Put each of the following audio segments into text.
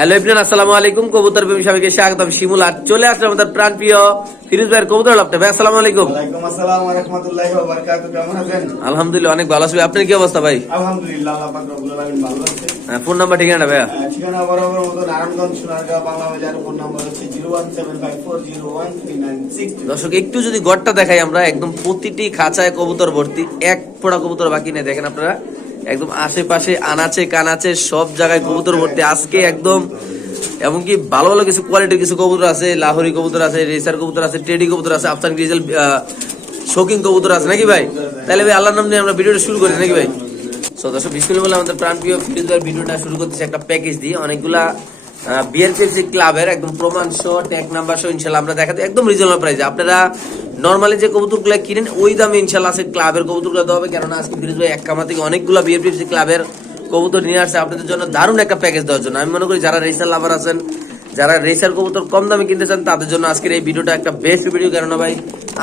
Hello ইবরান আসসালামু আলাইকুম। কবুতর প্রেমী সবাইকে স্বাগতম। শিমুল আর চলে আসলে আমাদের প্রাণ প্রিয় ফিরোজ ভাইয়ের কবুতর লাভটা ভাই আসসালামু আলাইকুম। ওয়ালাইকুম আসসালাম ওয়া রাহমাতুল্লাহি ওয়া বারাকাতুহু কেমন আছেন? আলহামদুলিল্লাহ অনেক ভালো আছি আপনার কি অবস্থা ভাই? আলহামদুলিল্লাহ আল্লাহ পাক রব্বুল আলামিন ভালো আছে। হ্যাঁ, ফোন নাম্বার ঠিকানা আহ, ঠিকানা বরাবর মতো নারায়ণগঞ্জ সোনারগাঁও বাংলা বাজার। ফোন নাম্বার হচ্ছে দর্শক একটু যদি গড়টা দেখাই আমরা একদম প্রতিটি খাঁচায় কবুতর ভর্তি এক ফোড়া কবুতর বাকি নেই। দেখেন আপনারা একদম আশেপাশে, আনাচে, কানাচে, সব জায়গায় কবুতর ভর্তি। আজকে একদম, এমনকি ভালো ভালো কিছু কোয়ালিটির কিছু কবুতর আছে, লাহোরি কবুতর আছে, রেসার কবুতর আছে, টেডি কবুতর আছে, আফসান গ্রিজেল শৌকিং কবুতর আছে, নাকি ভাই? তাহলে ভাই, আল্লাহর নাম নিয়ে আমরা ভিডিওটা শুরু করি, নাকি ভাই? সো দর্শক বলে আমাদের প্রাণপ্রিয় ভিডিওটা শুরু করতেছে একটা প্যাকেজ দিয়ে। অনেকগুলা বিআরপিএফসি ক্লাবের একদম প্রমাণ সহ ট্যাগ নাম্বার সহ ইনশাল্লাহ আমরা দেখাতে একদম রিজনেবল প্রাইসে আপনারা নর্মালি যে কবুতরগুলো কিনেন, ওই দামে ইনশাল্লাহ আছে ক্লাবের কবুতরগুলো দেওয়া হবে। কেননা আজকে ফিরোজ ভাই এক কামা থেকে অনেকগুলো বিআরপিএফসি ক্লাবের কবুতর নিয়ে আসছে। আপনাদের জন্য দারুণ একটা প্যাকেজ দেওয়ার জন্য। আমি মনে করি যারা রেসার লাভার আছেন যারা রেসার কবুতর কম দামে কিনতে চান তাদের জন্য আজকের এই ভিডিওটা একটা বেস্ট ভিডিও কেননা ভাই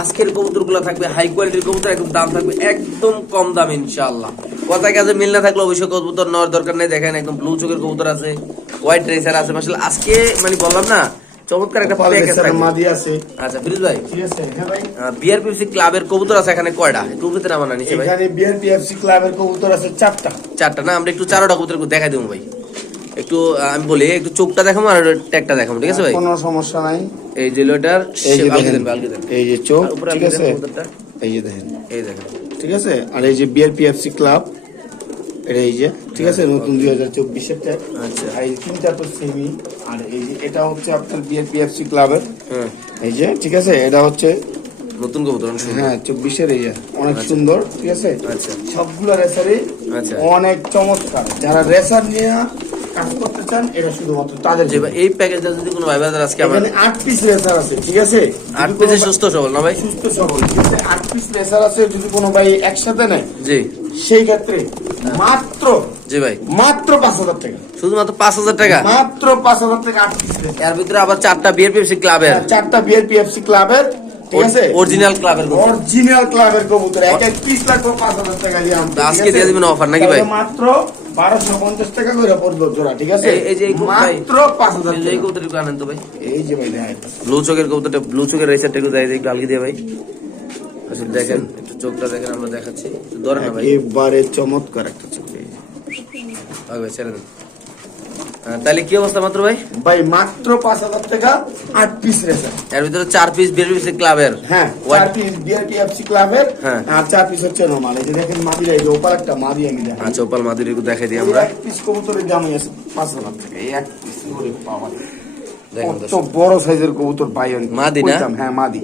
আজকের কবুতরগুলো থাকবে হাই কোয়ালিটির কবুতর একদম দাম থাকবে একদম কম দাম ইনশাআল্লাহ। কথা কাজে মিল না থাকলে অবশ্যই কবুতর নেওয়ার দরকার নেই। দেখেন একদম ব্লু চোখের কবুতর আছে হোয়াইট রেসার আছে। মাসাল্লাহ আজকে মানে বললাম না চমৎকার একটা প্যাকেজ থাকবে। আছে। আচ্ছা ফিরোজ ভাই। ঠিক আছে বিআরপিএফসি ক্লাবের কবুতর আছে এখানে কয়টা? একটু উপরে নামা নিচে ভাই। এখানে বিআরপিএফসি ক্লাবের কবুতর আছে চারটা। চারটা না? আমরা একটু চারোটা কবুতর দেখাই দেবো ভাই। একটু আমি বলি একটু চোখটা দেখাবো আর ট্যাগটা দেখাবো ঠিক আছে ভাই? কোনো সমস্যা নাই। এই যে লোটার এই যে দেখেন এই যে চোখ ঠিক আছে? এই যে দেখেন। এই দেখেন। ঠিক আছে? আর এই যে বিআরপিএফসি ক্লাব এটা এই যে ঠিক আছে? নতুন দুই হাজার চব্বিশের ট্যাগ আচ্ছা। আর এই তিনটা তো সেমি আর এই যে এটা হচ্ছে আপনার বিআরপিএফসি ক্লাবের হ্যাঁ। এই যে ঠিক আছে? এটা হচ্ছে নতুন কবুতর। হ্যাঁ চব্বিশের এই যে অনেক সুন্দর ঠিক আছে? আচ্ছা। সবগুলো রেসারই আচ্ছা। অনেক চমৎকার। যারা রেসার নিয়ে কাজ করতে চান এটা শুধুমাত্র তাদের ভাই, এই প্যাকেজটা যদি কোনো ভাই বাজার আজকে আমার আট পিস রেসার আছে ঠিক আছে? আট পিসে সুস্থ সবল না ভাই? সুস্থ সবল ঠিক আছে? আট পিস রেসার আছে যদি কোনো ভাই একসাথে নেয় জি। সেই ক্ষেত্রে মাত্র জি ভাই। মাত্র পাঁচ হাজার টাকা। শুধুমাত্র পাঁচ হাজার টাকা? মাত্র পাঁচ হাজার টাকা আট পিস এর ভিতরে আবার চারটা বিআরপিএফসি ক্লাবের চারটা বিআরপিএফসি ক্লাবের ঠিক আছে? অরিজিনাল ক্লাবের অরিজিনাল ক্লাবের কবুতর এক এক পিস লাগবে পাঁচ হাজার টাকা দিয়ে আনতে, আজকে দিয়ে দিবেন offer নাকি ভাই? মাত্র বারোশো পঞ্চাশ টাকা করে পড়বে জোড়া ঠিক আছে? এই- এই যে ভাই, মাত্র পাঁচ হাজার এই যে আনেন তো ভাই। এই যে ভাই দেখেন ব্লু চোখের কবুতরটা ব্লু চোখের রেসারটা একটু দেয় একটু আলগি দিয়ে ভাই। আসলে দেখেন একটু চোখটা দেখেন আমরা দেখাচ্ছি। ধরেন না ভাই। এবারে চমৎকার একটা ছবি ভাই ছেড়ে দেন। তাহলে কি অবস্থা মাত্র ভাই? ভাই মাত্র পাঁচ হাজার টাকা আট পিস রেসার এর ভিতরে চার পিস বিআরপিএফসি ক্লাবের হ্যাঁ চার পিস বিআরপিএফসি ক্লাবের হ্যাঁ। আর চার পিস হচ্ছে নর্মাল এই যে দেখেন মাদিরা এই যে ওপার একটা মাদি আমি দেখেন আচ্ছা ওপাল মাদুরি একটু দেখাই দিই আমরা। এক পিস কবুতরের দামই আছে পাঁচ হাজার টাকা। এই এক পিস করে পাওয়া দেখেন কত বড় সাইজের কবুতর আমি মাদি না? হ্যাঁ মাদি।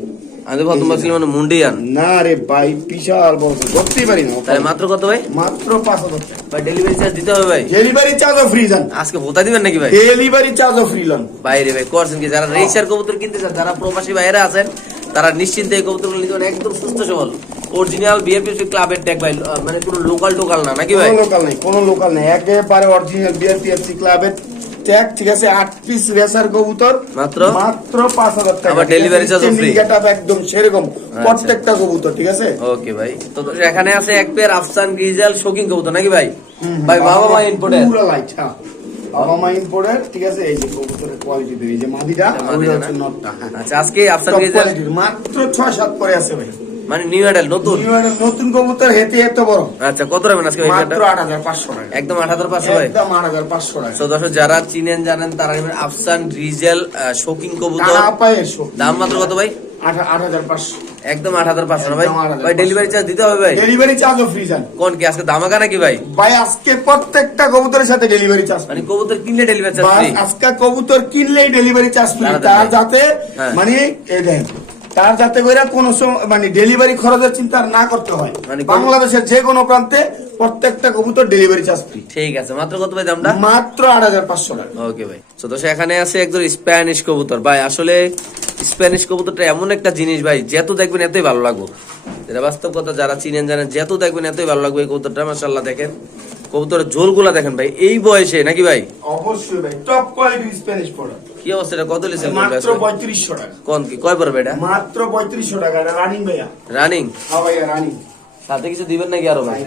আমি তো প্রথম ভাবছিলাম মানে মুন্ডিয়ান। না রে ভাই বিশাল বড় ধরতেই পারি না তাহলে মাত্র কত ভাই? মাত্র পাঁচ হাজার ভাই ডেলিভারি চার্জ দিতে হবে ভাই। ডেলিভারি চার্জও ফ্রি যান আজকে ভোতা দিবেন নাকি ভাই? ডেলিভারি চার্জও ফ্রি লন বাইরে ভাই করছেন কি? যারা রেসার কবুতর কিনতে চান যারা প্রবাসী বাইরে আছেন তারা নিশ্চিন্তে এই কবুতরগুলো নিতে একদম সুস্থ সবল। অরিজিনাল বিএপিএসি ক্লাবের ট্যাগ ভাই মানে কোনো লোকাল টোকাল না নাকি ভাই? লোকাল নেই কোনো লোকাল নেই। একেবারে অরিজিনাল বিআরপিএফসি ক্লাবের ট্যাগ ঠিক আছে আট পিস রেসার কবুতর। মাত্র? মাত্র পাঁচ হাজার টাকা। আবার charge ও free? গেটআপ একদম সেরকম আচ্ছা। প্রত্যেকটা কবুতর ঠিক আছে? ওকে ভাই। তো এখানে আছে এক পেয়ার আফসান গ্রিজাল শোকিং কবুতর নাকি ভাই? ভাই বাবা মা ইনপুটের পুরো লাইট হ্যাঁ। বাবা মা ইম্পোর্টের ঠিক আছে? এই যে কবুতরের কোয়ালিটি এই যে মাদিটা আচ্ছা আজকে আফসান গ্রিজাল মাত্র ছয় সাত করে আছে ভাই। মানে নিউ অ্যাডাল নতুন? নিউ এর নতুন কবুতর হেতে এত বড়। আচ্ছা কত রাখবেন আজকে মাত্র এটা? আট হাজার পাঁচশো টাকা একদম একদম আট হাজার পাঁচশো টাকা তো দর্শক যারা চিনেন জানেন তারা নেবেন আফসান গ্রিজেল শোকিং কবুতর। দাম মাত্র কত ভাই? আট আট হাজার পাঁচশো। একদম না ভাই? ভাই ডেলিভারি চার্জ দিতে হবে ভাই? ডেলিভারি চার্জও ফ্রি কোন কি আজকে দামাকা নাকি ভাই? ভাই আজকে প্রত্যেকটা কবুতরের সাথে ডেলিভারি চার্জ মানে কবুতর কিনলে ডেলিভারি চার্জ ফ্রি আজকে কবুতর কিনলেই ডেলিভারি চার্জ ফ্রি তার যাতে হ্যাঁ। মানে এই দেখেন তার যাতে করে কোনো মানে ডেলিভারি খরচের চিন্তা আর না করতে হয়। মানে বাংলাদেশের যে কোনো প্রান্তে প্রত্যেকটা কবুতর ডেলিভারি চার্জ ফ্রি ঠিক আছে মাত্র কত ভাই দামটা? মাত্র আট হাজার পাঁচশো টাকা। ওকে ভাই তো দর্শক এখানে আছে একজন স্প্যানিশ কবুতর। ভাই আসলে স্প্যানিশ কবুতরটা এমন একটা জিনিস ভাই যত দেখবেন এতই ভালো লাগবে। এটা বাস্তব কথা যারা চিনেন জানেন যত দেখবেন এতই ভালো লাগবে এই কবুতরটা মাসাল্লাহ দেখেন। কবুতরের দেখেন ভাই এই বয়সে নাকি ভাই? অবশ্যই ভাই টপ কোয়ালিটির স্প্যানিশ প্রোডাক্ট কি অবস্থা এটা কত মাত্র পঁয়ত্রিশশো টাকা। কোন কি? কয় পড়বে এটা? মাত্র পঁয়ত্রিশশো টাকা এটা রানিং ভাইয়া। রানিং হ্যাঁ ভাইয়া রানিং সাথে কিছু দিবেন নাকি আরও ভাই?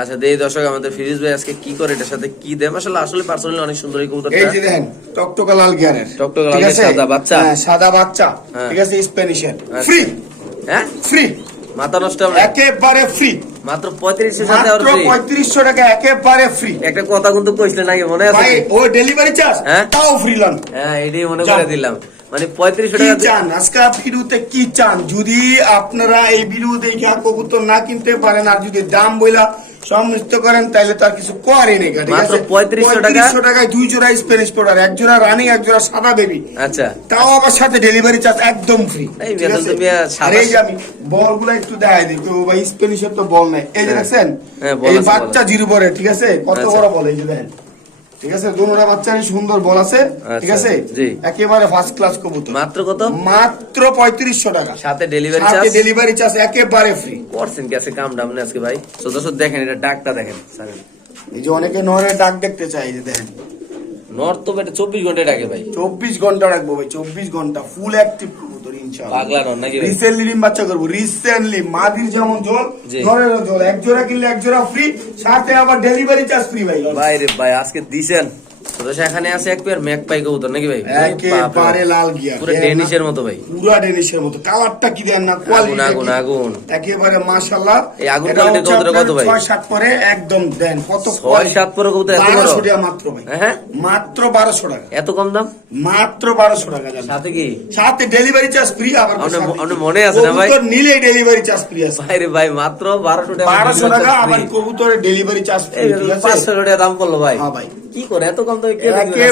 আচ্ছা দেই দর্শক আমাদের ফিরিজ ভাই আজকে কি করে এটার সাথে কি দেয়? আসলে আসলে পার্সোনালি অনেক সুন্দর এই কবুতরটা। এই যে দেখেন টকটকা লাল গিয়ারের। টকটকা লাল সাদা বাচ্চা? হ্যাঁ, সাদা বাচ্চা। হ্যাঁ। ঠিক আছে স্প্যানিশের আচ্ছা। ফ্রি হ্যাঁ? ফ্রি মাথা নষ্ট হবে একেবারে ফ্রি মাত্র টাকা একেবারে ফ্রি একটা কথা কিন্তু কইছিলেন নাকি মনে আছে? ভাই ও ডেলিভারি চার্জ হ্যাঁ? তাও ফ্রি লন। হ্যাঁ এটাই মনে করে দিলাম। মানে পঁয়ত্রিশশো টাকা চান? আজকে ভিডিওতে কি চান? যদি আপনারা এই ভিডিও দেখে কবুতর না কিনতে পারেন আর যদি দাম বইলা করেন তাহলে কিছু করে নেই মাত্র 3500 টাকা? টাকায় দুই জোড়া স্প্যানিশ পাউডার এক জোড়া রানিং এক জোড়া সাদা বেবি আচ্ছা। তাও আবার সাথে ডেলিভারি চার্জ একদম ফ্রি আর এই যে আমি বলগুলা একটু দেখাই দিই তো ভাই স্প্যানিশের তো বল নাই। এই যে হ্যাঁ। দেখছেন? হ্যাঁ, এই বাচ্চা জিরো বলে ঠিক আছে? কত আচ্ছা। বড় বল এই যে দেখেন। ঠিক আছে? দুনোটা বাচ্চারই সুন্দর বল আছে। ঠিক আচ্ছা, আছে? একেবারে ফার্স্ট ক্লাস কবুতর। মাত্র কত? মাত্র পঁয়ত্রিশশো টাকা। সাথে ডেলিভারি চার্জ ডেলিভারি চার্জ একেবারে ফ্রি করছেন গেছে কাম ডাম আজকে ভাই। তো দেখেন এটা ডাকটা দেখেন। এই যে অনেকে নরের ডাক দেখতে চাই যে দেখেন। নর্থ বেটা চব্বিশ ঘণ্টা ডাকে ভাই। চব্বিশ ঘণ্টা রাখব ভাই চব্বিশ ঘণ্টা ফুল অ্যাক্টিভ করব তোর ইনশাল্লাহ পাগলা নন নাকি ভাই? রিসেন্টলি ডিম বাচ্চা করব রিসেন্টলি মাদির যেমন জল জি। জল। এক জোড়া কিনলে এক জোড়া ফ্রি সাথে আবার ডেলিভারি চার্জ ফ্রি ভাই ভাই রে ভাই আজকে দিছেন। তো আছে এক পেয়ার ম্যাক পাই কবুতর নাকি ভাই? একেবারে লাল গিয়া পুরো ডেনিশের মতো ভাই। পুরা ডেনিশের মতো। কালারটা কি দেন না কোয়ালিটি আগুন আগুন। একেবারে মাশাআল্লাহ। এই আগুন এটা quality কত ভাই? ছয় সাত পরে একদম দেন। কত ছয় সাত পরে কবুতর এত বড়? বারোশো টাকা মাত্র ভাই। হ্যাঁ মাত্র বারোশো টাকা। এত কম দাম? মাত্র বারোশো টাকা জানেন সাথে কি? সাথে ডেলিভারি চার্জ ফ্রি আবার আপনার- মনে আছে না ভাই? নিলে ডেলিভারি চার্জ ফ্রি আছে। ভাই রে ভাই মাত্র বারোশো টাকা বারোশো টাকা আবার কবুতরের ডেলিভারি চার্জ ফ্রি এই ঠিক আছে? পাঁচশো টাকা দাম পড়ল ভাই। হ্যাঁ ভাই। কি করে? এত কম তো কে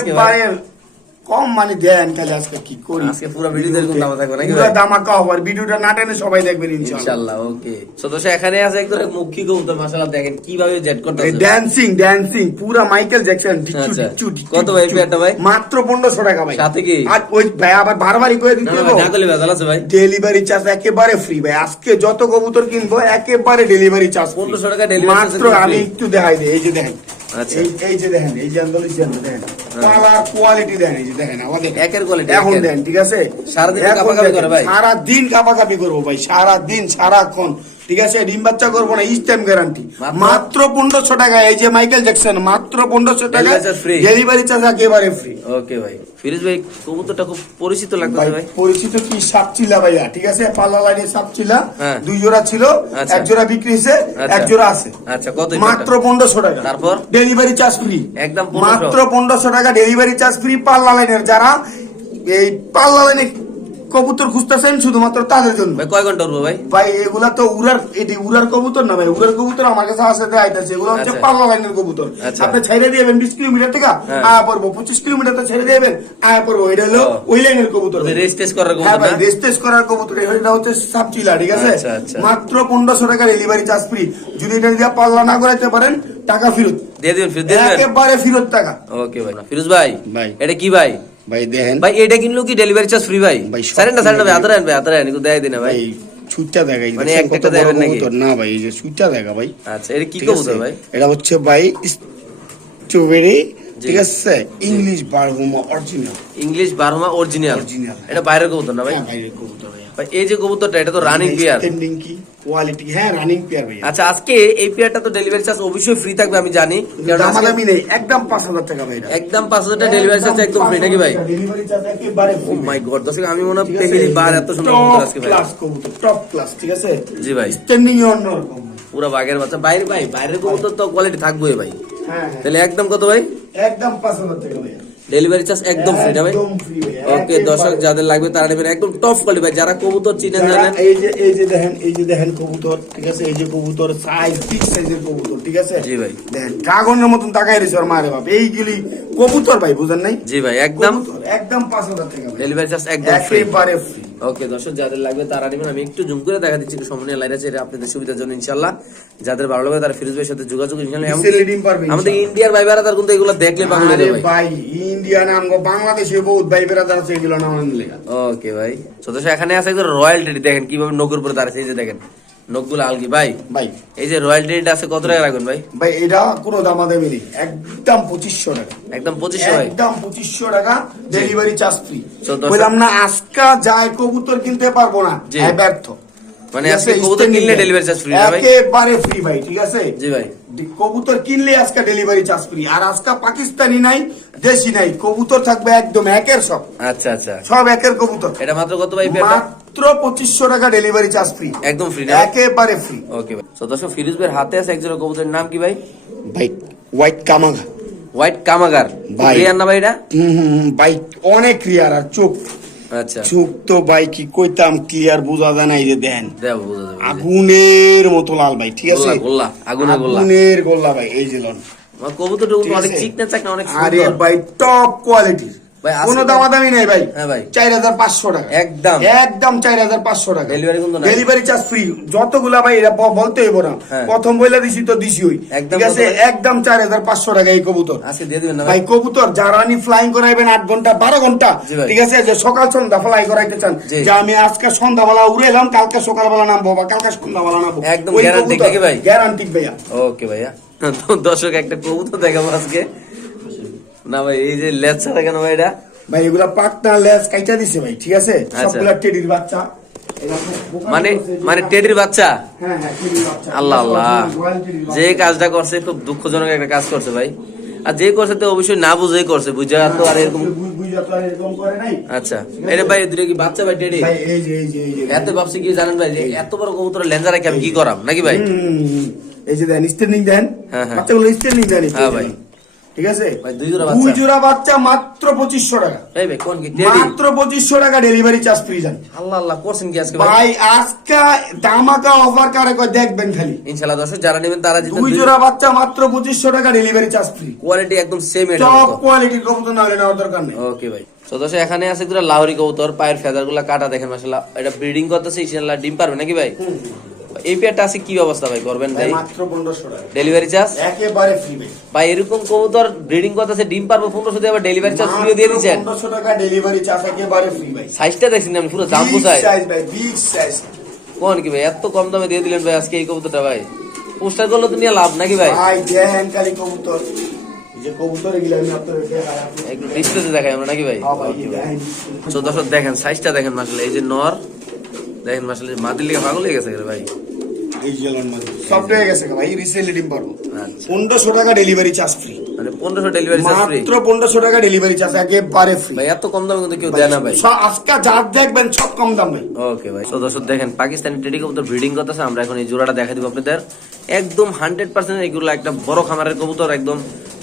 কম মানে দেন খালি আজকে কি করি? আজকে পুরো ভিডিওতে এরকম দামা থাকবে নাকি পুরো? দামাকা হবে ভিডিওটা না টেনে সবাই দেখবেন ইনশাআল্লাহ ওকে। সো দর্শক এখানে আছে একদম মুখী কবুতর মাশাআল্লাহ দেখেন কীভাবে জেট করতেছে ড্যান্সিং ড্যান্সিং পুরা মাইকেল জ্যাকসন ডিচু। ডিচু কত ভাই। পেয়ারটা ভাই? মাত্র পনেরোশো টাকা ভাই। সাথে কি? আর ওই ভাই আবার বারবারই করে না দিতে না না করলে ভেজাল আছে ভাই। ডেলিভারি চার্জ একেবারে ফ্রি ভাই। আজকে যত কবুতর কিনবো একেবারে ডেলিভারি চার্জ 1500 টাকা charge মাত্র আমি একটু দেখাই দিই এই যে দেখেন। এই এই যে দেখেন এই যে আন্দোলিস দেখেন। কালার কোয়ালিটি দেখেন এই যে দেখেন আমাদের একের কোয়ালিটি এখন ঠিক আছে? সারাদিন কাপাকাপি করে ভাই। সারা দিন কাপাকাপি করব ভাই সারা দিন সারাক্ষণ। ঠিক আছে ডিম বাচ্চা করব না ইস টাইম গ্যারান্টি মাত্র? পনেরোশো টাকা এই যে মাইকেল জ্যাকসন মাত্র পনেরোশো টাকা free। ডেলিভারি চার্জ একেবারে ফ্রি ওকে ভাই ফিরোজ ভাই কবুতরটা খুব পরিচিত লাগতেছে ভাই পরিচিত কি সাপচিলা ভাইয়া ঠিক আছে পাল্লা লাইনে সাপচিলা হ্যাঁ। দুই জোড়া ছিল আচ্ছা। এক জোড়া বিক্রি হয়েছে আচ্ছা। এক জোড়া আছে আচ্ছা কত মাত্র পনেরোশো টাকা তারপর? ডেলিভারি চার্জ ফ্রি একদম মাত্র পনেরোশো টাকা ডেলিভারি চার্জ ফ্রি পাল্লা লাইনের যারা এই পাল্লা লাইনে কবুতর খুঁজতেছেন শুধুমাত্র তাদের জন্য? ভাই কয় ঘণ্টা উঠবো ভাই? ভাই এগুলা তো উড়ার এটি উড়ার কবুতর না ভাই উড়ার কবুতর আমার কাছে আছে আইতাছে এগুলো হচ্ছে আচ্ছা। পাল্লা লাইনের কবুতর। আচ্ছা। আপনি ছেড়ে দিবেন বিশ কিলোমিটার থেকে হ্যাঁ। আয়া পড়ব। পঁচিশ কিলোমিটার তো ছেড়ে দিবেন আয়া পড়ব। এটা হলো ওই লাইনের কবুতর race test করার হ্যাঁ কবুতর ভাই না? রেস টেস্ট করার কবুতর। এটা হচ্ছে সাবচিলা ঠিক আছে? আচ্ছা। মাত্র পনেরোশো টাকা ডেলিভারি চার্জ ফ্রি যদি এটা দিয়ে পাল্লা না করাইতে পারেন টাকা ফেরত। দিয়ে দিবেন ফিরোজ দিয়ে দিবেন? একেবারে ফেরত টাকা। ওকে ভাই ফিরোজ ভাই ভাই। এটা কি ভাই? ভাই দেখেন ভাই এটা কিনলো কি ডেলিভারি চার্জ ফ্রি ভাই ভাই, সারেন না সারেন ভাই free। আদরে আনবে আদরে আনবে দেয় দিনা ভাই সুইটটা দেখাই মানে একটা একটা দেবেন নাকি? না ভাই এই যে সুইটটা দেখা ভাই আচ্ছা এটা কি কবুতর ভাই এটা হচ্ছে ভাই স্ট্রবেরি। ঠিক আছে? ইংলিশ বারহুমা অরিজিনাল ইংলিশ বারহমা অরিজিনাল। এটা বাইরের কবুতর না ভাই? হ্যাঁ বাইরের কবুতর ভাই এই যে কবুতরটা এটা তো রানিং পেয়ার স্ট্যান্ডিং কি? কোয়ালিটি হ্যাঁ রানিং পেয়ার ভাই আচ্ছা আজকে এই পেয়ারটা তো ডেলিভারি চার্জ অবশ্যই ফ্রি থাকবে আমি জানি। দামাদামি নেই। একদম পাঁচ হাজার টাকা ভাই একদম টাকা ডেলিভারি চার্জ একদম ফ্রি নাকি ভাই? ডেলিভারি চার্জ একেবারে ও মাই গড দর্শক আমি মনে হয় বার এত সুন্দর কবুতর আজকে ভাই class কবুতর, top class, ঠিক আছে? জি ভাই। স্ট্যান্ডিং অন্যরকম পুরো বাঘের বাচ্চা। বাইরে ভাই বাইরের কবুতর তো কোয়ালিটি থাকবেই ভাই। তাহলে একদম কত ভাই? একদম পাঁচ হাজার টাকা ভাই ডেলিভারি চার্জ একদম ফ্রি না ভাই? ওকে দর্শক যাদের লাগবে তারা নেবেন একদম টপ কোয়ালিটি ভাই। যারা কবুতর চিনেন জানেন। এই যে এই যে দেখেন এই যে দেখেন কবুতর ঠিক আছে? এই যে কবুতর সাইজ বিগ সাইজের কবুতর ঠিক আছে? জি ভাই। দেখেন ড্রাগনের মতন তাকাই রয়েছে ওর মারে বাপ। এইগুলি কবুতর ভাই বুঝেন নাই? জি ভাই একদম। একদম পাঁচ হাজার টাকা ডেলিভারি চার্জ একদম ফ্রি একেবারে ফ্রি ওকে দর্শক যাদের লাগবে তারা নেবেন। আমি একটু জুম করে দেখা দিচ্ছি একটু সময় লাইন আছে এটা আপনাদের সুবিধার জন্য ইনশাল্লাহ যাদের ভালো লাগবে তারা ফিরোজ ভাইয়ের সাথে যোগাযোগ ইনশাল্লাহ আমাদের ইন্ডিয়ার ভাই বেড়া তার কিন্তু এগুলো দেখলে পাগল হয়ে যাবে ভাই। ইন্ডিয়া নাম গো বাংলাদেশে বহুত ভাই বেড়াদার আছে এগুলো নাম লেখা ওকে ভাই। তো এখানে আছে একদম রয়্যাল দেখেন কীভাবে নগর পরে এই যে দেখেন। নকগুলো আলগি ভাই। ভাই। এই যে রয়্যাল আছে কত টাকা রাখবেন ভাই? ভাই এটা কোনো নেই একদম পঁচিশশো টাকা। একদম পঁচিশশো একদম পঁচিশশো টাকা ডেলিভারি চার্জ ফ্রি বললাম না আজকা যায় কবুতর কিনতে পারব না। ব্যর্থ। মানে আজকে কবুতর কিনলে charge free না ভাই? একেবারে ফ্রি ভাই ঠিক আছে? জি ভাই। কবুতর কিনলে আজকে ডেলিভারি চার্জ ফ্রি আর আজকে পাকিস্তানি নাই দেশি নাই। কবুতর থাকবে একদম একের সব। আচ্ছা আচ্ছা। সব একের কবুতর। এটা মাত্র কত ভাই মাত্র পঁচিশশো টাকা ডেলিভারি চার্জ ফ্রি একদম ফ্রি না একেবারে ফ্রি ওকে ভাই। তো দর্শক ফিরোজ ভাইয়ের হাতে আছে কবুতরের নাম কি ভাই? ভাই হোয়াইট কামাগা। হোয়াইট কামাগার। না ভাই এটা? ভাই অনেক আর চোখ। আচ্ছা। চোখ তো ভাই কি কইতাম ক্লিয়ার বোঝা যায় না এই যে দেন দেব বুঝা যাবে আগুনের মতো লাল ভাই ঠিক আছে? গোল্লা গোল্লা আগুনে গোল্লা। আগুনের গোল্লা ভাই এই যে লন। আমার কবুতরটা ঠিক অনেক? চিকনা চাকনা অনেক আরে সুন্দর ভাই টপ কোয়ালিটির কোনো দামাদামি নেই ভাই। হ্যাঁ ভাই। চার হাজার পাঁচশো টাকা। একদম। একদম চার হাজার পাঁচশো টাকা। Delivery কিন্তু ডেলিভারি চার্জ ফ্রি যতগুলা ভাই এটা বলতে হইব না। প্রথম বইলা দিছি তো দিছি ওই। ঠিক আছে? একদম চার হাজার পাঁচশো টাকা এই কবুতর। আজকে দিয়ে দিবেন ভাই? ভাই কবুতর যারা ফ্লাইং করাইবেন আট ঘণ্টা বারো ঘণ্টা। ঠিক আছে? যে সকাল সন্ধ্যা ফ্লাই করাইতে চান যে আমি আজকে সন্ধ্যাবেলা উড়ে এলাম কালকে সকালবেলা নামবো বা কালকে সন্ধ্যাবেলা নামবো। একদম ভাই? গ্যারান্টি ভাইয়া। ওকে ভাইয়া। দর্শক একটা কবুতর দেখাবো আজকে। না ভাই এই যে লেচ্ছা দেখানো ভাই এটা? ভাই এগুলা পাকটা লেস কাইটা দিছে ভাই ঠিক আছে? আচ্ছা। সবগুলা টেডির বাচ্চা। মানে মানে টেডির বাচ্চা? হ্যাঁ হ্যাঁ আল্লাহ আল্লাহ। যে কাজটা করছে খুব দুঃখজনক একটা কাজ করছে ভাই। আর যে করছে তো অবশ্যই না বুঝেই করছে বুঝা তো আর এরকম আচ্ছা। এটা ভাই দুটো কি বাচ্চা ভাই টেডি? এত ভাবছি কি জানেন ভাই এত বড় কবুতর লেঞ্জা রাখি আমি কি করাম নাকি ভাই। এই যে দেন স্ট্যান্ডিং দেন। হ্যাঁ, হ্যাঁ। বাচ্চাগুলো স্ট্যান্ডিং দেন হ্যাঁ, ভাই। ঠিক আছে? দুই জোড়া বাচ্চা। মাত্র পঁচিশশো টাকা। কোন কি মাত্র পঁচিশশো টাকা ডেলিভারি চার্জ ফ্রি যান আল্লাহ আল্লাহ করছেন কি আজকে ভাই? ভাই আজকে দামাকা অফার কারে কয় দেখবেন খালি। ইনশাআল্লাহ দর্শক যারা নেবেন তারা দুই জোড়া বাচ্চা মাত্র পঁচিশশো টাকা ডেলিভারি চার্জ ফ্রি কোয়ালিটি একদম সেম এটা টপ কোয়ালিটির কবুতর না হলে নেওয়ার দরকার নেই। ওকে ভাই। তো দর্শক এখানে আছে দুটো লাহোরি কবুতর পায়ের ফেদারগুলা কাটা দেখেন এটা ব্রিডিং করতেছে ইনশাআল্লাহ ডিম পারবে নাকি ভাই? এই পেয়ারটা আছে কি অবস্থা ভাই? করবেন ভাই মাত্র পনেরোশো টাকা। ডেলিভারি চার্জ একেবারে ফ্রি ভাই। এরকম কবুতর ব্রিডিং করতেছে ডিম পারব পনেরোশো দিয়ে আবার ডেলিভারি চার্জ ফ্রিও দিয়ে দিচ্ছেন? পনেরোশো টাকা ডেলিভারি চার্জ একেবারে ফ্রি ভাই। সাইজটা দেখছেন আমি পুরো বিগ সাইজ ভাই বিগ সাইজ কোন কি ভাই এত কম দামে দিয়ে দিলেন ভাই আজকে এই কবুতরটা ভাই? পোস্টার করলে তো নিয়ে লাভ নাকি ভাই? ভাই দেখেন খালি কবুতর। একটু ডিসপ্লেতে দেখাই আমরা নাকি ভাই? হ্যাঁ। তো দর্শক দেখেন সাইজটা দেখেন মাসলে এই যে নর দেখেন মাসলে মাটির লিগে পাগল হয়ে গেছে ভাই। এই যে লন হয়ে গেছে ভাই রিসেন্টলি ডিম পারব। আচ্ছা। পনেরোশো টাকা ডেলিভারি চার্জ ফ্রি মানে পনেরোশো ডেলিভারি চার্জ ফ্রি মাত্র পনেরোশো টাকা ডেলিভারি চার্জ একেবারে ফ্রি ভাই এত কম দামে কিন্তু কেউ দেয় না ভাই। আজকে যা দেখবেন সব কম দাম ওকে ভাই তো দর্শক দেখেন পাকিস্তানি টেডি কবুতর ব্রিডিং করতেছে আমরা এখন এই জোড়াটা দেখা দিব আপনাদের। একদম হান্ড্রেড পার্সেন্ট এগুলো একটা বড় খামারের কবুতর একদম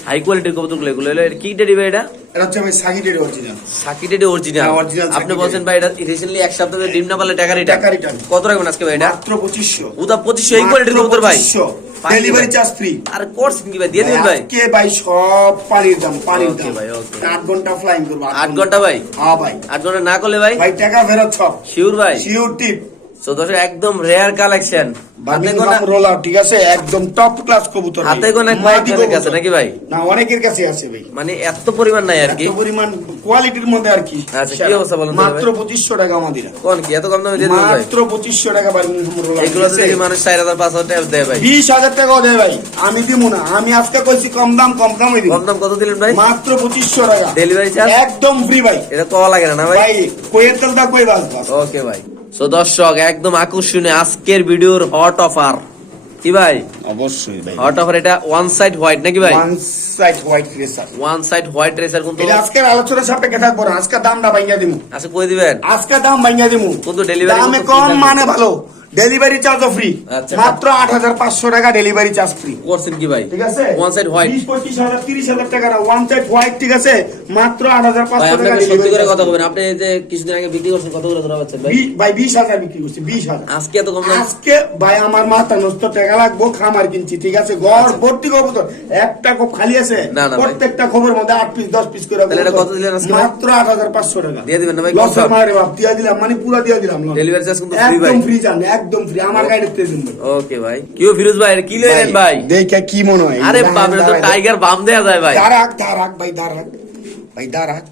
হাই কোয়ালিটির কবুতরগুলো এগুলো এগুলো কি টেডি ভাই এটা? এটা হচ্ছে ভাই সাকিটের অরিজিনাল সাকি টেডি অরিজিনাল হ্যাঁ, আপনি বলছেন ভাই এটা রিসেন্টলি এক সপ্তাহ ধরে ডিম না পারলে টাকা রিটার্ন টাকা return। কত রাখবেন আজকে ভাই এটা? মাত্র পঁচিশশো। উদা পঁচিশশো এই কোয়ালিটির কবুতর ভাই। ডেলিভারি চার্জ ফ্রি আর করছেন কি ভাই দিয়ে দেবেন ভাই? আজকে ভাই সব পানির দাম পানির দাম। ভাই, okay. আট ঘণ্টা ফ্লাইং করব আট ঘণ্টা ভাই? হ্যাঁ ভাই। আট ঘণ্টা না করলে ভাই? ভাই টাকা ফেরত সব। শিওর ভাই। শিওর টিপ তো দর্শক একদম রেয়ার কালেকশন ঠিক আছে? একদম টপ ক্লাস কবুতর হাতে গোনা কয়েকজনের কাছে নাকি ভাই? না অনেকের কাছে আছে ভাই। মানে এত পরিমাণ নাই আর কি। পরিমাণ কোয়ালিটির মধ্যে আর কি। আচ্ছা, কি অবস্থা বলেন মাত্র টাকা আমাদের কোন কি? এত কম দামে দিয়ে ভাই? মাত্র টাকা এগুলো তো মানুষ টাকা দেয় ভাই। বিশ হাজার টাকাও দেয় ভাই। আমি দিব না। আমি আজকে কইছি কম দাম কম দামে। দিব কম দাম কত দিলেন ভাই? মাত্র পঁচিশশো টাকা। ডেলিভারি চার্জ একদম ফ্রি ভাই। এটা কওয়া লাগে না ভাই? ভাই কই বাস বাস। ওকে ভাই। সো দর্শক একদম আকর্ষণীয় আজকের ভিডিওর হট অফার কি ভাই? অবশ্যই ভাই। হট অফার এটা ওয়ান সাইড হোয়াইট নাকি ভাই? One side white racer one side white racer কিন্তু আজকের আলোচনা সাপেক্ষে থাকব না। আজকে দামটা ভাঙ্গা দিমু। আচ্ছা কই দিবেন? আজকে দাম ভাঙ্গা দিমু। কিন্তু ডেলিভারি দামে কম মানে ভালো। ডেলিভারি চার্জও ফ্রি আচ্ছা। মাত্র আট হাজার পাঁচশো টাকা ডেলিভারি চার্জ ফ্রি করছেন কি ভাই? ঠিক আছে? ওয়ান সাইড হোয়াইট বিশ পঁচিশ হাজার তিরিশ হাজার টাকা ওয়ান সাইড হোয়াইট ঠিক আছে? মাত্র আট হাজার পাঁচশো টাকা সত্যি ডেলিভারি করে কথা বলবেন আপনি যে কিছুদিন আগে বিক্রি করছেন কত করে ধরা পাচ্ছেন ভাই? ভাই বিশ হাজার বিক্রি করছি বিশ হাজার। আজকে এত কম আজকে ভাই আমার মাথা নষ্ট টাকা লাগবো খামার কিনছি ঠিক আছে? ঘর ভর্তি কবুতর একটা কোপ খালি আছে আচ্ছা। প্রত্যেকটা খবরের মধ্যে আট পিস দশ পিস করে তাহলে কত দিলেন আজকে মাত্র আট হাজার পাঁচশো টাকা। দিয়ে দিবেন না ভাই, লসের মারে বাপ দিয়ে দিলাম মানে পুরো দিয়ে দিলাম ডেলিভারি চার্জ কিন্তু ফ্রি ভাই। একদম ফ্রি জান একদম ফ্রি আমার গাড়ির তেল দিন ওকে ভাই। কিও ফিরোজ ভাই কি লইলেন ভাই দেখে কি মনে হয়? আরে বাপ রে তো টাইগার বাম দেয়া যায় ভাই। দাঁড়াক দাঁড়াক ভাই দাঁড়াক। ভাই দাঁড়াক।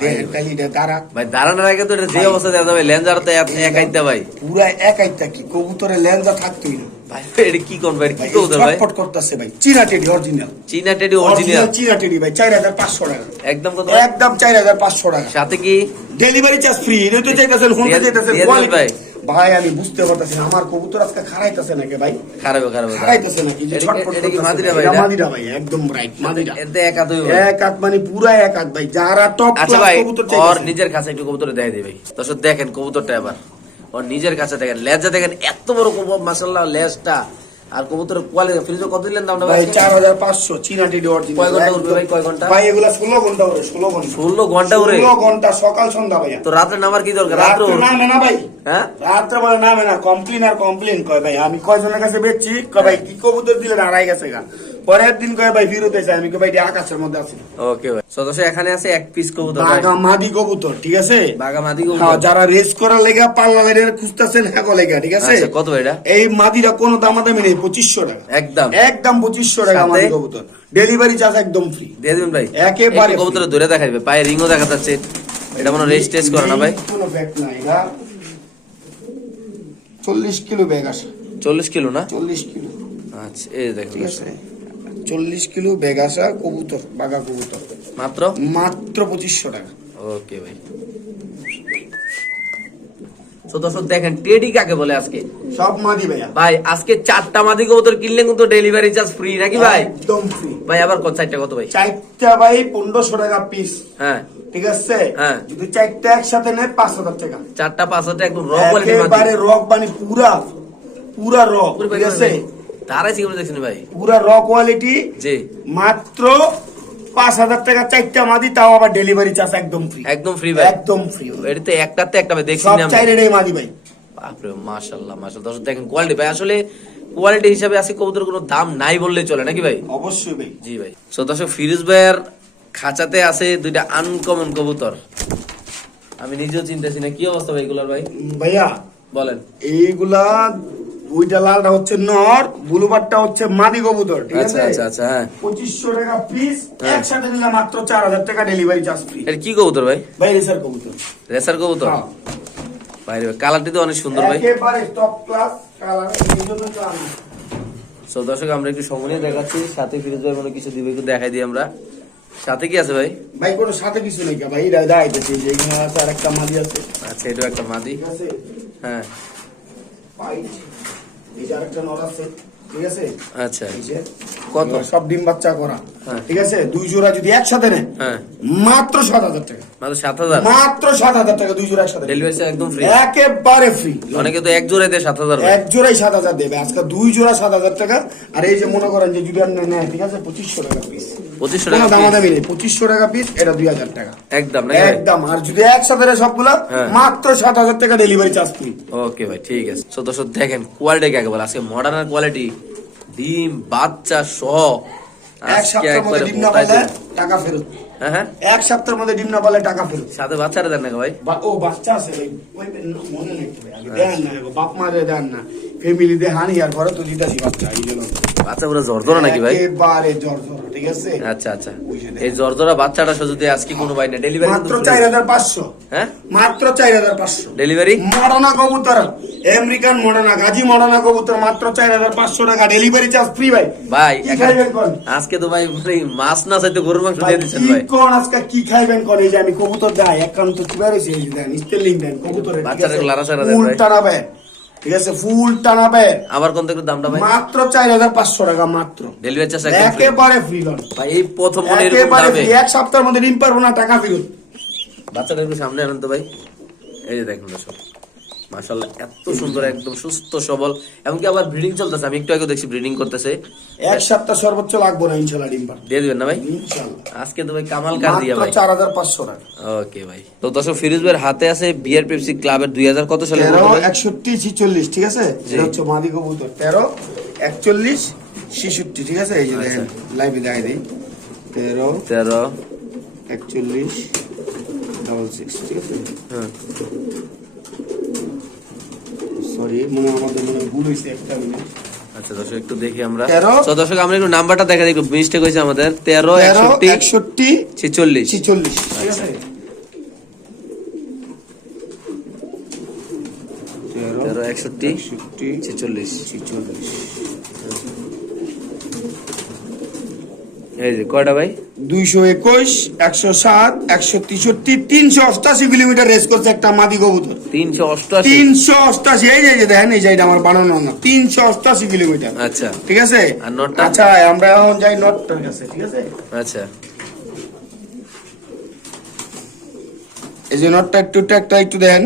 দেখেন খালি এটা দাঁড়াক। ভাই দাঁড়ানোর আগে তো এটা যে অবস্থা দেওয়া যাবে লেন্সার তো এক- একাইতে ভাই। পুরা একাইটা কি? কবুতরের লেন্সা থাকতোই না। ভাই এটা কি কোন ভাই কি ভাই ভাই? ছটফট করতেছে ভাই। চীনা টেডি অরিজিনাল চীনা টেডি অরিজিনাল চীনা টেডি ভাই চার হাজার পাঁচশো টাকা। একদম কত একদম চার হাজার পাঁচশো টাকা। সাথে কি? ডেলিভারি চার্জ ফ্রি এটা তো চাইতেছেন চাইতেছেন ভাই। ভাই আমি বুঝতে পারতেছি আমার কবুতর আজকে খারাইতেছে নাকি ভাই? খারাপ খারাইতেছে নাকি? যে ছটফট করতেছে। মাদিরা ভাই? মাদিরা ভাই একদম রাইট মাদিরা। এতে এক হাত এক হাত মানে পুরো এক হাত ভাই। যারা টপ আচ্ছা ক্লাস কবুতর নিজের কাছে একটু কবুতর দেখাই দেই ভাই। দর্শক দেখেন কবুতরটা এবার। ওর নিজের কাছে দেখেন। লেজা দেখেন এত বড় কবুতর মাসাল্লাহ লেজটা। আর কবুতরের কোয়ালিটি কত দিলেন দামটা ভাই ভাই? চার হাজার পাঁচশো চিনাটি অরিজিনাল কয় ঘণ্টা উঠবে ভাই, কয় ঘণ্টা? ভাই এগুলা ষোলো ঘণ্টা উড়ে ষোলো ঘণ্টা। ষোলো ঘণ্টা উড়ে? ষোলো ঘণ্টা সকাল সন্ধ্যা ভাইয়া। তো রাত্রে নামার কি দরকার? নামে না ভাই। হ্যাঁ? রাত্রে বলে নামে না কমপ্লেন আর কমপ্লেন কয় ভাই। আমি কয়জনের কাছে বেচছি? কয় ভাই কি কবুতর দিলেন? আড়াই গেছে গা। পরের দিন কয় ভাই ফিরতে আমি ভাই আকাশের মধ্যে আছে। ওকে ভাই। তো এখানে আছে এক পিস কবুতর ভাই। বাগা মাদি কবুতর ঠিক আছে? বাগা মাদি হ্যাঁ কবুতর যারা রেস করার লেগা পাল্লা লাইনের খুঁজতেছেন হ্যাঁ লেগা ঠিক আছে? আচ্ছা কত ভাই এটা? এই মাদিরা কোনো দামাদামি নেই। পঁচিশশো টাকা। একদম। একদম পঁচিশশো টাকা? মাদি কবুতর। ডেলিভারি চার্জ একদম ফ্রি দিয়ে দিবেন ভাই একেবারে একটু কবুতরের ধরে দেখা যাবে পায়ে রিংও দেখা যাচ্ছে। এটা মনে রেস্ট টেস্ট করে না ভাই। কোনো ব্যাগ নাই এটা চল্লিশ কিলো ব্যাগ আসে চল্লিশ কিলো না? চল্লিশ কিলো। আচ্ছা এই আছে। চল্লিশ কিলো ব্যাগ আসা কবুতর বাগা কবুতর। মাত্র? মাত্র পঁচিশশো টাকা। ওকে ভাই। তো দর্শক দেখেন টেডি কাকে বলে আজকে? সব মাদি ভাইয়া। ভাই আজকে চারটা মাদি কবুতর কিনলে কিন্তু ডেলিভারি চার্জ ফ্রি নাকি ভাই? একদম ফ্রি ভাই আবার কত চারটা কত ভাই? চারটা ভাই পনেরোশো টাকা পিস হ্যাঁ। ঠিক আছে? হ্যাঁ। যদি চারটা একসাথে নেয় পাঁচ হাজার টাকা। চারটা পাঁচ হাজার একদম র কোয়ালিটি একেবারে রক মানে পুরা পুরা রক ঠিক আছে? তারাই সিকিউরিটি দেখছেন ভাই? পুরা র কোয়ালিটি জি। মাত্র পাঁচ হাজার টাকা চারটা মাদি তাও আবার ডেলিভারি চার্জ একদম ফ্রি একদম ফ্রি ভাই। একদম ফ্রি এটাতে একটাতে একটা ভাই দেখছি না মাদি ভাই। বাপরে মাশাআল্লাহ মাশাআল্লাহ। দর্শক দেখেন কোয়ালিটি ভাই আসলে কোয়ালিটি হিসাবে আজকে কবুতর কোনো দাম নাই বললেই চলে নাকি ভাই? অবশ্যই ভাই। জি ভাই। সো দর্শক ফিরোজ ভাইয়ের খাঁচাতে আছে দুইটা আনকমন কবুতর। আমি নিজেও চিন্তাছি না কি অবস্থা ভাই এগুলোর ভাই? ভাইয়া বলেন। এইগুলা ওইটা লালটা হচ্ছে নর ব্লুবারটা হচ্ছে মাদি কবুতর ঠিক আচ্ছা আছে? আচ্ছা আচ্ছা হ্যাঁ। টাকা পিস হ্যাঁ। একসাথে নিলে মাত্র চার হাজার টাকা ডেলিভারি চার্জ ফ্রি কি কবুতর ভাই? ভাই রেসার কবুতর। রেসার কবুতর? হ্যাঁ। ভাই কালারটি তো অনেক সুন্দর ভাই। একেবারে টপ ক্লাস কালার এই জন্য তো আমি সো দর্শক আমরা একটু সময় দেখাচ্ছি সাথে ফিরোজ ভাই মনে কিছু দিবে একটু দেখাই দিই আমরা। সাথে কি আছে ভাই? ভাই কোনো সাথে কিছু নেই ভাই এটা দাঁড়াইতেছে যে এখানে আছে আর একটা মাদি আছে। আচ্ছা এটাও একটা মাদি। আছে? হ্যাঁ। এই যে আরেকটা নর আছে ঠিক আছে? আচ্ছা। কত? সব ডিম বাচ্চা করা হ্যাঁ। ঠিক আছে? দুই জোড়া যদি একসাথে নেয় হ্যাঁ। মাত্র সাত হাজার টাকা। মাত্র সাত হাজার? মাত্র সাত হাজার টাকা দুই জোড়া একসাথে। ডেলিভারি একদম ফ্রি একেবারে ফ্রি অনেকে তো এক জোড়াই দেয় সাত হাজার এক জোড়াই সাত হাজার দেবে। আজকে দুই জোড়া সাত হাজার টাকা। আর এই যে মনে করেন যে যদি আপনি নেয় ঠিক আছে? পঁচিশশো টাকা পিস পঁচিশশো টাকা দামাদামি নেই পঁচিশশো টাকা পিস এটা দুই হাজার টাকা। একদম একদম আর যদি একসাথে নেয় হ্যাঁ। মাত্র সাত হাজার টাকা ডেলিভারি চার্জ ফ্রি ওকে ভাই ঠিক আছে। তো দর্শক দেখেন কোয়ালিটি কাকে বলে আজকে মডার্ন কোয়ালিটি ডিম বাচ্চা সহ এক সপ্তাহের মধ্যে ডিম না মোটাই টাকা ফেরত। হ্যাঁ হ্যাঁ। এক সপ্তাহের মধ্যে ডিম না পালে টাকা ফেরত। সাথে বাচ্চারা দেন নাকি ভাই? ও বাচ্চা আছে ভাই। ওই মনে নেই ভাই, দেন না বাপ মা দেন না। ফ্যামিলি দে হানি আর ঘরে তো দিতাছি বাচ্চা এই জন্য বাচ্চা পুরো জর্জরা নাকি ভাই? একেবারে ঠিক আছে? আচ্ছা আচ্ছা। এই জর্জরা বাচ্চাটা যদি আজকে কোনো ভাই না ডেলিভারি মাত্র চার হাজার পাঁচশো। হ্যাঁ? মাত্র চার হাজার পাঁচশো। ডেলিভারি মডানা কবুতর আমেরিকান মডানা গাজী মডানা কবুতর মাত্র চার হাজার পাঁচশো টাকা। ডেলিভারি চার্জ ফ্রি ভাই। ভাই আজকে তো ভাই মানে মাছ না চাইতে গরুর মাংস ভাই দিয়ে দিচ্ছেন ভাই। কোন আজকে কি খাইবেন কোন? এই যে আমি কবুতর দেয় একান্ত কি বেরোছি এই দেন স্টেলিং দেন কবুতরের ঠিক বাচ্চাদের আছে? লাড়াচাড়া দেন ফুল ভাই। ঠিক আছে ফুল টানাবে আবার কোন থেকে দামটা ভাই? মাত্র চার হাজার পাঁচশো টাকা মাত্র। Delivery charge. একেবারে ফ্রি ভাই এই প্রথম একেবারে ফ্রি এক সপ্তাহের মধ্যে ঋণ পারব না টাকা ফেরত। বাচ্চাটা একটু সামনে আনেন তো ভাই। এই যে দেখুন দর্শক। মাশাল্লাহ এত সুন্দর একদম সুস্থ সবল। এমনকি আবার ব্রিডিং চলতেছে? আমি একটু আগে দেখছি ব্রিডিং করতেছে। এক সপ্তাহ সর্বোচ্চ লাগবো না ইনশাল্লাহ ডিম পারব দিয়ে দিবেন না ভাই? ইনশাল্লাহ আজকে তো ভাই কামাল কার দিয়া ভাই? চার হাজার পাঁচশো টাকা। ওকে ভাই। তো দর্শক ফিরোজ ভাইয়ের হাতে আছে বিয়ার পেপসি ক্লাবের দুই হাজার কত সালে তেরো ভাই? একষট্টি ছিচল্লিশ ঠিক আছে? এটা হচ্ছে মাদি কবুতর। তেরো একচল্লিশ ছেষট্টি ঠিক আছে? এই যে দেখেন লাইভে দেখাই দিই। তেরো তেরো। একচল্লিশ ডাবল সিক্স ঠিক আছে? হ্যাঁ। সরি মনে আমাদের মনে ভুল হয়েছে একটা মিনিট। আচ্ছা দর্শক একটু দেখি আমরা। তো দর্শক আমরা একটু নাম্বারটা দেখা দিই মিস্টেক হয়েছে আমাদের। তেরো তেরো একষট্টি একষট্টি ছেচল্লিশ। ছিচল্লিশ ঠিক আচ্ছা। আছে? তেরো তেরো একষট্টি একষট্টি ছেচল্লিশ। ছিচল্লিশ। এই যে কয়টা ভাই? দুইশো একুশ একশো সাত একশো তেষট্টি তিনশো অষ্টাশি কিলোমিটার রেস করছে একটা মাদি কবুতর। তিনশো অষ্টাশি? এই যে দেখেন এই যে আমার বানানো না তিনশো অষ্টাশি কিলোমিটার। আচ্ছা। ঠিক আছে? আর নটটা? আচ্ছা আমরা এখন যাই নটটার কাছে ঠিক আছে? আচ্ছা। এই যে নটটা একটু ট্যাগটা একটু দেন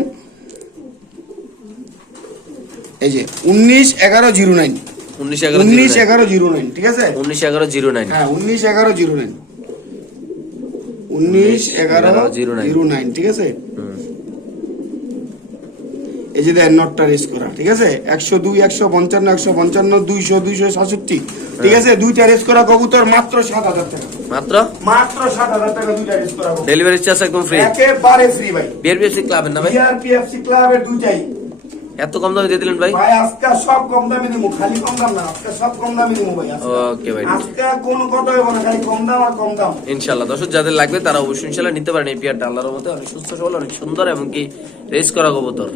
এই যে উনিশ এগারো জিরো নাইন। উনিশ এগারো জিরো নাইন ঠিক আছে? উনিশ এগারো জিরো নাইন হ্যাঁ উনিশ এগারো জিরো নাইন উনিশ এগারো জিরো নাইন। জিরো নাইন ঠিক আছে? এই যে দেন নটটা রেস করা ঠিক আছে? একশো দুই একশো পঞ্চান্ন একশো পঞ্চান্ন দুইশো দুইশো সাতষট্টি ঠিক আছে? দুইটা রেস করা কবুতর মাত্র সাত হাজার টাকা। মাত্র? মাত্র সাত হাজার টাকা দুইটা রেস করা ডেলিভারি চার্জ একদম ফ্রি একেবারে ফ্রি ভাই। বিআরপিএফসি ক্লাবের না ভাই বিআরপিএফসি ক্লাবের দুইটাই। এত কম দামে দিয়ে দিলেন ভাই? ভাই আজকে সব কম দামে দিমু খালি কম দাম না আজকে সব কম দামে দিমু ভাই আজকে। ওকে ভাই আজকে কোনো কথা হইব না খালি কম দাম আর কম দাম। ইনশাল্লাহ দর্শক যাদের লাগবে তারা অবশ্যই ইনশাল্লাহ নিতে পারেন এই পিয়ারটা আল্লাহর মধ্যে অনেক সুস্থ সবল অনেক সুন্দর এবং কি রেস করা কবুতর।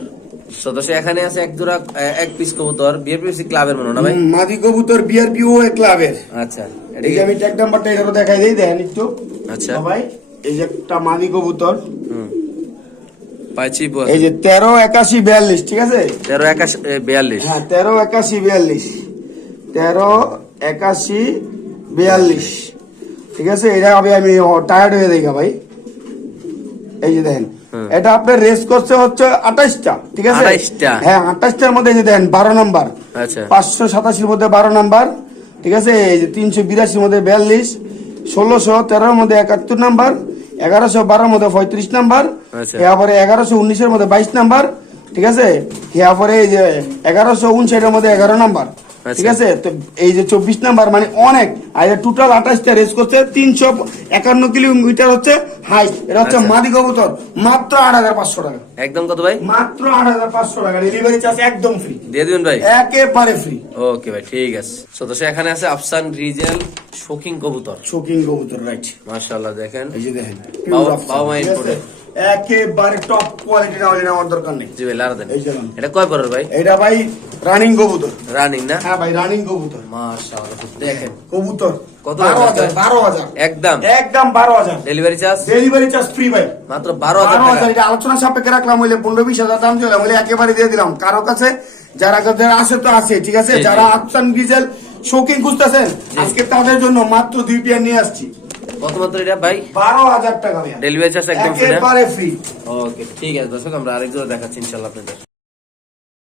এখানে আছে এক জোড়া এক পিস কবুতর বিআরপিএফসি ক্লাবের মনে না ভাই? মাদি কবুতর বিআরপিও ক্লাবের আচ্ছা এই যে আমি ট্যাগ নাম্বারটা এখানে দেখাই দিই দেখেন একটু। আচ্ছা। ভাই এই যে একটা মাদি কবুতর। হুম। পাইছি এই যে তেরো একাশি বিয়াল্লিশ ঠিক আছে? তেরো একাশ বিয়াল্লিশ। হ্যাঁ তেরো একাশি বিয়াল্লিশ। তেরো একাশি বিয়াল্লিশ। ঠিক আছে? এটা আমি আমি টায়ার্ড হয়ে দেখা ভাই। এই যে দেখেন এটা আপনার রেস করছে হচ্ছে আঠাশটা ঠিক আছে? 28টা? হ্যাঁ আঠাশটার মধ্যে এই যে দেখেন বারো নম্বর আচ্ছা। পাঁচশো সাতাশির মধ্যে বারো নাম্বার ঠিক আছে? এই যে তিনশো বিরাশির মধ্যে বিয়াল্লিশ ষোলোশো তেরোর মধ্যে একাত্তর নাম্বার এগারোশো বারোর মধ্যে পঁয়ত্রিশ নাম্বার আচ্ছা। এরপরে এগারোশো উনিশের মধ্যে বাইশ নাম্বার ঠিক আছে এরপরে এই যে এগারোশো উনষাটের মধ্যে এগারো নাম্বার। ঠিক আছে? তো এই যে চব্বিশ নাম্বার মানে অনেক। আর টোটাল আঠাশটা রেস করছে তিনশো একান্ন কিলোমিটার হচ্ছে হাই এটা হচ্ছে আচ্ছা। মাদি কবুতর মাত্র আট হাজার পাঁচশো টাকা। একদম কত ভাই? মাত্র আট হাজার পাঁচশো টাকা। ডেলিভারি চার্জ একদম ফ্রি দিয়ে দিবেন ভাই? একেবারে ফ্রি ওকে ভাই ঠিক আছে। তো এখানে আছে আফসান রিজেল শোকিং কবুতর। শোকিং কবুতর রাইট মাশাআল্লাহ দেখেন। এই যে দেখেন বাবা- মা imported। একেবারে টপ কোয়ালিটি না হলে আমার দরকার নেই। জি ভাই লারা দেন। এটা কয় পরের ভাই? এটা ভাই রানিং কবুতর। রানিং না? হ্যাঁ ভাই রানিং কবুতর। মাশাআল্লাহ দেখেন কবুতর। কত একদম। একদম বারো হাজার। Delivery charge delivery charge free ভাই। মাত্র টাকা। এটা আলোচনা সাপেক্ষে রাখলাম হইলে দাম চলে হইলে একেবারে দিয়ে দিলাম। কারও কাছে যারা যারা আছে তো আছে ঠিক আছে। যারা আফসান ডিজেল শৌখিন খুঁজতেছেন আজকে তাদের জন্য মাত্র দুই পেয়ার নিয়ে আসছি। কত মাত্র এটা ভাই? বারো হাজার টাকা ডেলিভারি চার্জ একদম ফ্রি ফ্রি ওকে ঠিক আছে দর্শক আমরা আরেকজন দেখাচ্ছি ইনশাল্লাহ আপনাদের।